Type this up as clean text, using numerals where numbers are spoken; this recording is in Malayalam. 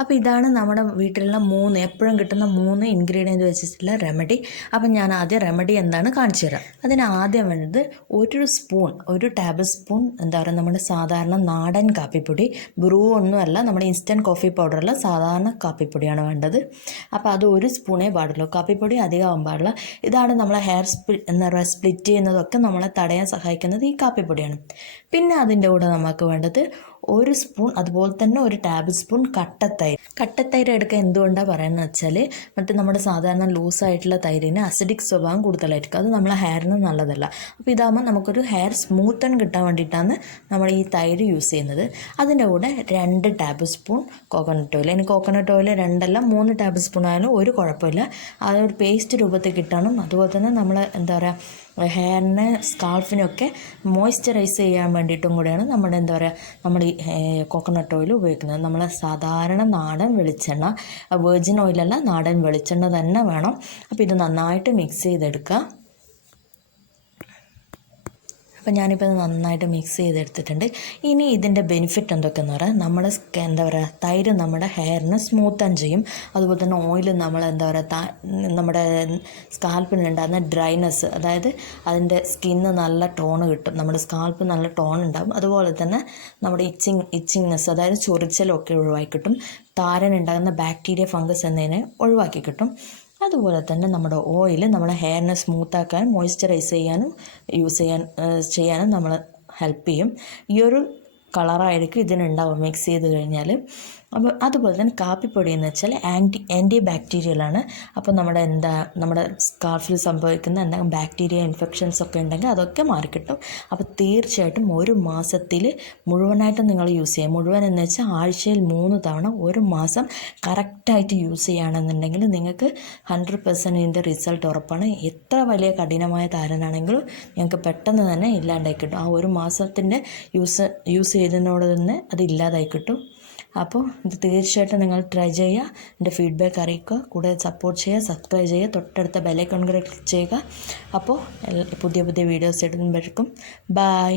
അപ്പോൾ ഇതാണ് നമ്മുടെ വീട്ടിലുള്ള എപ്പോഴും കിട്ടുന്ന 3 ഇൻഗ്രീഡിയൻറ്റ് വെച്ചിട്ടുള്ള റെമഡി. അപ്പം ഞാൻ ആദ്യം റെമഡി എന്താണെന്ന് കാണിച്ചു തരാം. അതിന് ആദ്യം വേണ്ടത് ഒരു ടേബിൾ സ്പൂൺ എന്താ പറയുക, നമ്മുടെ സാധാരണ നാടൻ കാപ്പിപ്പൊടി, ബ്രൂ ഒന്നുമല്ല, നമ്മുടെ ഇൻസ്റ്റൻറ്റ് കോഫി പൗഡറുള്ള സാധാരണ കാപ്പിപ്പൊടിയാണ് വേണ്ടത്. അപ്പോൾ അത് 1 സ്പൂണേ പാടുള്ളൂ. കാപ്പിപ്പൊടി അധികമാകാൻ പാടില്ല. ഇതാണ് നമ്മളെ ഹെയർ സ്പ്ലിറ്റ് ചെയ്യുന്നതൊക്കെ നമ്മളെ തടയാൻ സഹായിക്കുന്നത് ഈ കാപ്പിപ്പൊടിയാണ്. പിന്നെ അതിൻ്റെ കൂടെ നമുക്ക് വേണ്ടത് 1 സ്പൂൺ, അതുപോലെ തന്നെ 1 ടേബിൾ സ്പൂൺ കട്ടത്തൈര് എടുക്കുക. എന്തുകൊണ്ടാണ് പറയുന്നത് വെച്ചാൽ, നമ്മുടെ സാധാരണ ലൂസായിട്ടുള്ള തൈരിന് അസിഡിക് സ്വഭാവം കൂടുതലായിരിക്കും. അത് നമ്മളെ ഹെയറിന് നല്ലതല്ല. അപ്പോൾ ഇതാകുമ്പോൾ നമുക്കൊരു ഹെയർ സ്മൂത്തൻ കിട്ടാൻ വേണ്ടിയിട്ടാണ് നമ്മൾ ഈ തൈര് യൂസ് ചെയ്യുന്നത്. അതിൻ്റെ കൂടെ 2 ടേബിൾ സ്പൂൺ കോക്കനട്ട് ഓയിൽ. ഇനി കോക്കനട്ട് ഓയിൽ 2 അല്ല 3 ടേബിൾ സ്പൂൺ ആയാലും ഒരു കുഴപ്പമില്ല. അതൊരു പേസ്റ്റ് രൂപത്തിൽ കിട്ടണം. അതുപോലെ തന്നെ നമ്മൾ എന്താ പറയുക, ഹെയറിനെ സ്കാൾഫിനൊക്കെ മോയ്സ്ചറൈസ് ചെയ്യാൻ വേണ്ടിയിട്ടും കൂടെയാണ് നമ്മൾ ഈ കോക്കനട്ട് ഓയിൽ ഉപയോഗിക്കുന്നത്. നമ്മൾ സാധാരണ നാടൻ വെളിച്ചെണ്ണ, വെർജിൻ ഓയിലല്ല, നാടൻ വെളിച്ചെണ്ണ തന്നെ വേണം. അപ്പോൾ ഇത് നന്നായിട്ട് മിക്സ് ചെയ്തെടുക്കുക. അപ്പോൾ ഞാനിപ്പോൾ ഇത് നന്നായിട്ട് മിക്സ് ചെയ്തെടുത്തിട്ടുണ്ട്. ഇനി ഇതിൻ്റെ ബെനിഫിറ്റ് എന്തൊക്കെയെന്ന് പറയാം, നമ്മുടെ തൈര് നമ്മുടെ ഹെയറിനെ സ്മൂത്തൻ ചെയ്യും. അതുപോലെ തന്നെ ഓയിൽ നമ്മുടെ സ്കാൽപ്പിനുണ്ടാകുന്ന ഡ്രൈനെസ്, അതായത് അതിൻ്റെ സ്കിന്ന് നല്ല ടോണ് കിട്ടും, നമ്മുടെ സ്കാൽപ്പ് നല്ല ടോൺ ഉണ്ടാകും. അതുപോലെ തന്നെ നമ്മുടെ ഇച്ചിങ്നെസ്, അതായത് ചൊറിച്ചലൊക്കെ ഒഴിവാക്കി കിട്ടും. താരനുണ്ടാകുന്ന ബാക്ടീരിയ, ഫംഗസ് എന്നതിനെ ഒഴിവാക്കി കിട്ടും. അതുപോലെ തന്നെ നമ്മുടെ ഓയിൽ നമ്മുടെ ഹെയറിനെ സ്മൂത്താക്കാനും മോയ്സ്ചറൈസ് ചെയ്യാനും നമ്മൾ ഹെൽപ്പ് ചെയ്യും. ഈ ഒരു കളറായിരിക്കും ഇതിനുണ്ടാവും മിക്സ് ചെയ്ത് കഴിഞ്ഞാൽ. അപ്പോൾ അതുപോലെ തന്നെ കാപ്പിപ്പൊടി എന്ന് വെച്ചാൽ ആൻറ്റി ബാക്ടീരിയലാണ്. അപ്പോൾ നമ്മുടെ സ്കാർഫിൽ സംഭവിക്കുന്ന എന്തെങ്കിലും ബാക്ടീരിയ ഇൻഫെക്ഷൻസ് ഒക്കെ ഉണ്ടെങ്കിൽ അതൊക്കെ മാറിക്കിട്ടും. അപ്പോൾ തീർച്ചയായിട്ടും 1 മാസത്തിൽ മുഴുവനായിട്ട് നിങ്ങൾ യൂസ് ചെയ്യുക. മുഴുവൻ എന്ന് വെച്ചാൽ ആഴ്ചയിൽ 3 തവണ 1 മാസം കറക്റ്റായിട്ട് യൂസ് ചെയ്യുകയാണെന്നുണ്ടെങ്കിൽ നിങ്ങൾക്ക് 100% ഇതിൻ്റെ റിസൾട്ട് ഉറപ്പാണ്. എത്ര വലിയ കഠിനമായ താരനാണെങ്കിലും നിങ്ങൾക്ക് പെട്ടെന്ന് തന്നെ ഇല്ലാണ്ടായി കിട്ടും. ആ 1 മാസത്തിൻ്റെ യൂസ് ചെയ്തതിനോട് തന്നെ അത് ഇല്ലാതായി കിട്ടും. അപ്പോൾ ഇത് തീർച്ചയായിട്ടും നിങ്ങൾ ട്രൈ ചെയ്യുക. എൻ്റെ ഫീഡ്ബാക്ക് അറിയിക്കുക. കൂടെ സപ്പോർട്ട് ചെയ്യുക, സബ്സ്ക്രൈബ് ചെയ്യുക, തൊട്ടടുത്ത ബെല്ലൈക്കൺ കൂടെ ക്ലിക്ക് ചെയ്യുക. അപ്പോൾ പുതിയ വീഡിയോസ് ഇടുമ്പോഴേക്കും ബൈ.